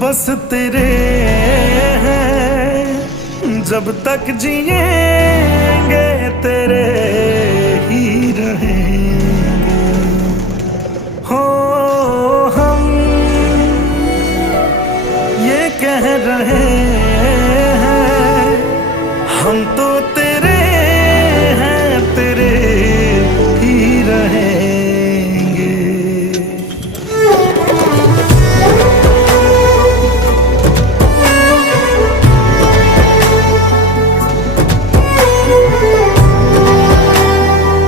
बस तेरे हैं, जब तक जिएंगे तेरे ही रहेंगे। हो हम ये कह रहे